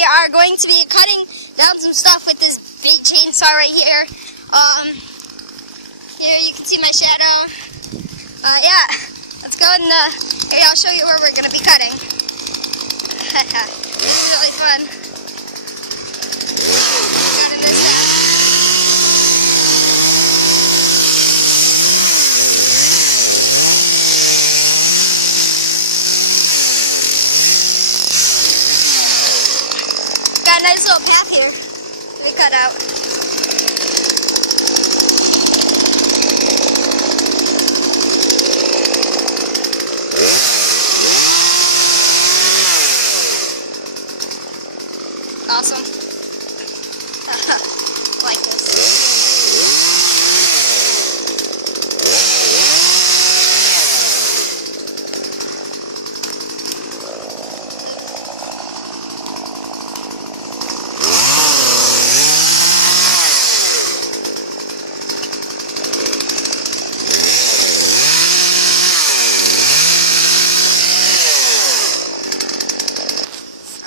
we are going to be cutting down some stuff with this big chainsaw right here. Here you can see my shadow. Yeah, let's go and here I'll show you where we're going to be cutting. This is really fun. Cutting this down. Got a nice little path here we cut out. Awesome. Like this.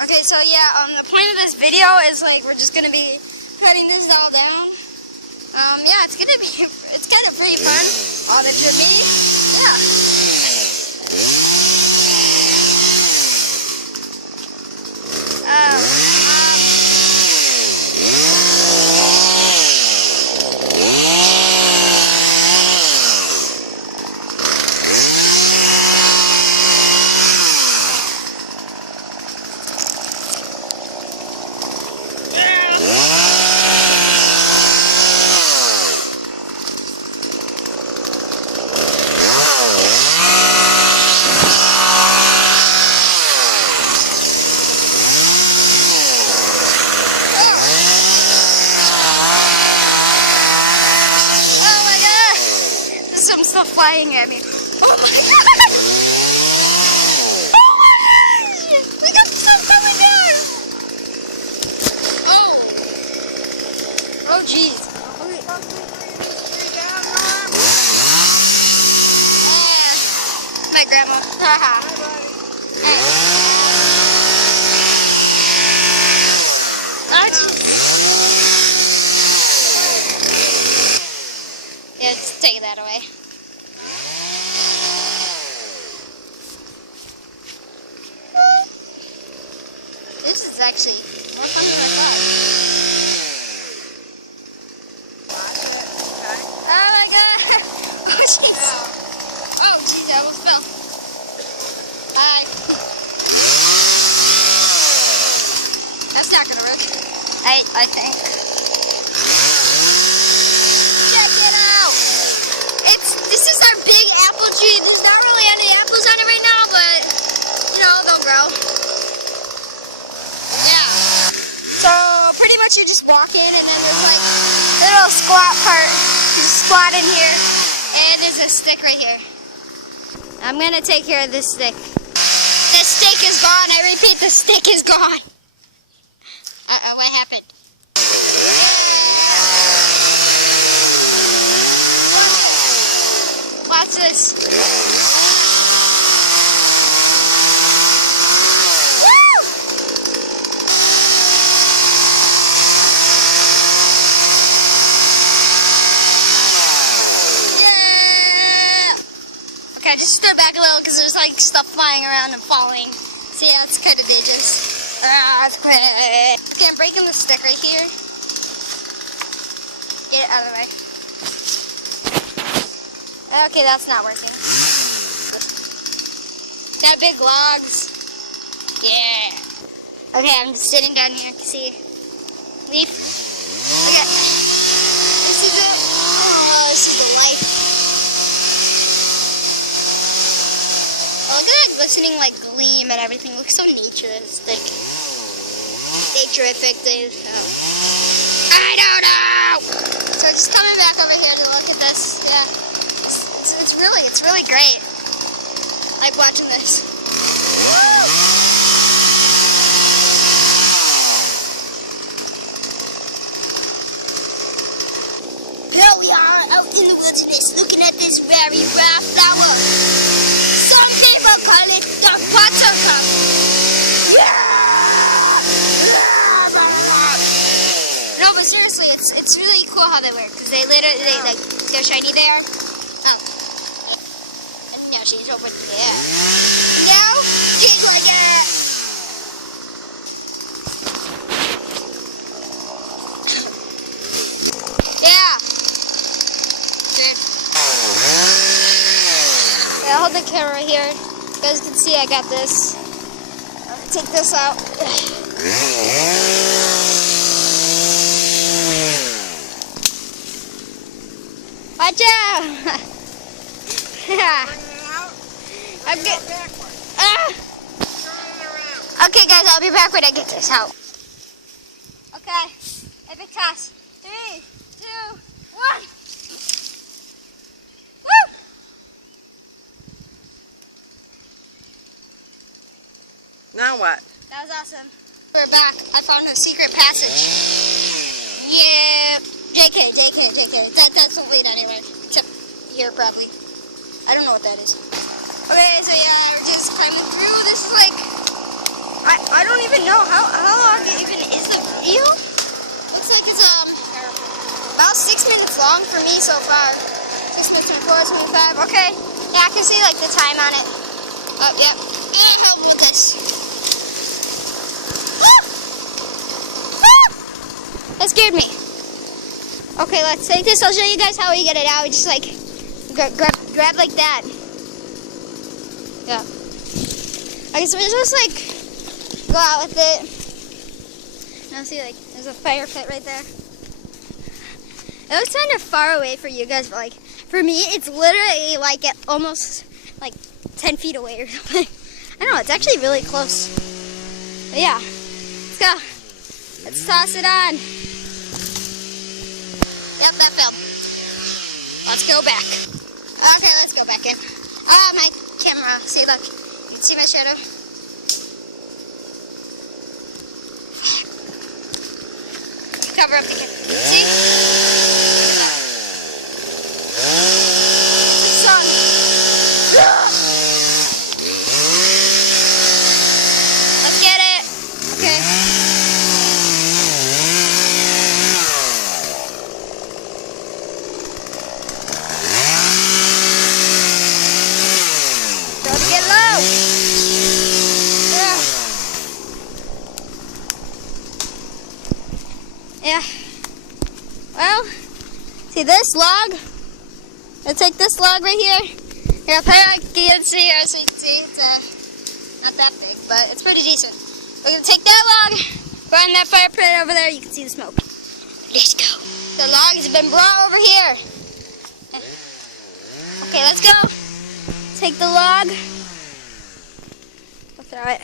Okay, so yeah, the point of this video is like we're just gonna be cutting this all down. Yeah, it's kind of pretty fun. If you're me, yeah. Some stuff flying at me. Oh my god! Oh my gosh! We got stuff coming down! Oh! Oh jeez. My grandma. Haha. Oh jeez. Yeah, just take that away. This is actually more fun than I thought. Oh my god! Oh jeez! Oh jeez, I almost fell. That's not gonna work. I think. This is our big apple tree. There's not really any apples on it right now, but you know, they'll grow. Yeah. So pretty much you just walk in and then there's like a little squat part. You just squat in here and there's a stick right here. I'm gonna take care of this stick. The stick is gone. I repeat, the stick is gone. What happened? Watch this. Woo! Yeah! Okay, just step back a little because there's like stuff flying around and falling. So yeah, it's kind of dangerous. Okay, I'm breaking the stick right here. Get it out of the way. Okay, that's not working. Got big logs. Yeah. Okay, I'm just sitting down here. See? Leaf. Look at this is it. Oh, this is the life. Oh, look at that glistening like gleam and everything. Looks so naturistic. Naturific. I don't know. So just coming back over here to look at this. Yeah. It's really great. I like watching this. Woo! Here we are out in the wilderness looking at this very rare flower. Some people call it the buttercup. Yeah! how they work, because they literally, like, see how shiny they are? Oh. And now she's open. Yeah. Now, she's like it. Yeah. Yeah, I'll hold the camera right here. You guys can see I got this. I'm gonna take this out. Watch out! I'm good. Okay, guys, I'll be back when I get this out. Okay, epic toss. 3, 2, 1. Woo! Now what? That was awesome. We're back. I found a secret passage. Yeah. JK. That's the lead anyway. Except here, probably. I don't know what that is. Okay, so yeah, we're just climbing through. This is like, I don't even know how long it even is the video. Looks like it's about 6 minutes long for me so far. 6 minutes and 4, 25. Okay. Yeah, I can see like the time on it. Oh, yep. Help me with this. That scared me. Okay, let's take this. I'll show you guys how we get it out. We just like grab like that. Yeah. Okay, so we just like go out with it. Now see, like there's a fire pit right there. It looks kind of far away for you guys, but like for me, it's literally like at almost like 10 feet away or something. I don't know. It's actually really close. But yeah, let's go. Let's toss it on. Yep, that fell. Let's go back. Okay, let's go back in. My camera. See, look. You can see my shadow. Cover up the camera. See? Sun. Let's get it. Okay. Yeah. Well, see this log? I'll take this log right here. Yeah, I can't see here, so you can see it's not that big, but it's pretty decent. We're gonna take that log, go in that fire pit over there. You can see the smoke. Let's go. The log has been brought over here. Okay, let's go. Take the log. I'll throw it.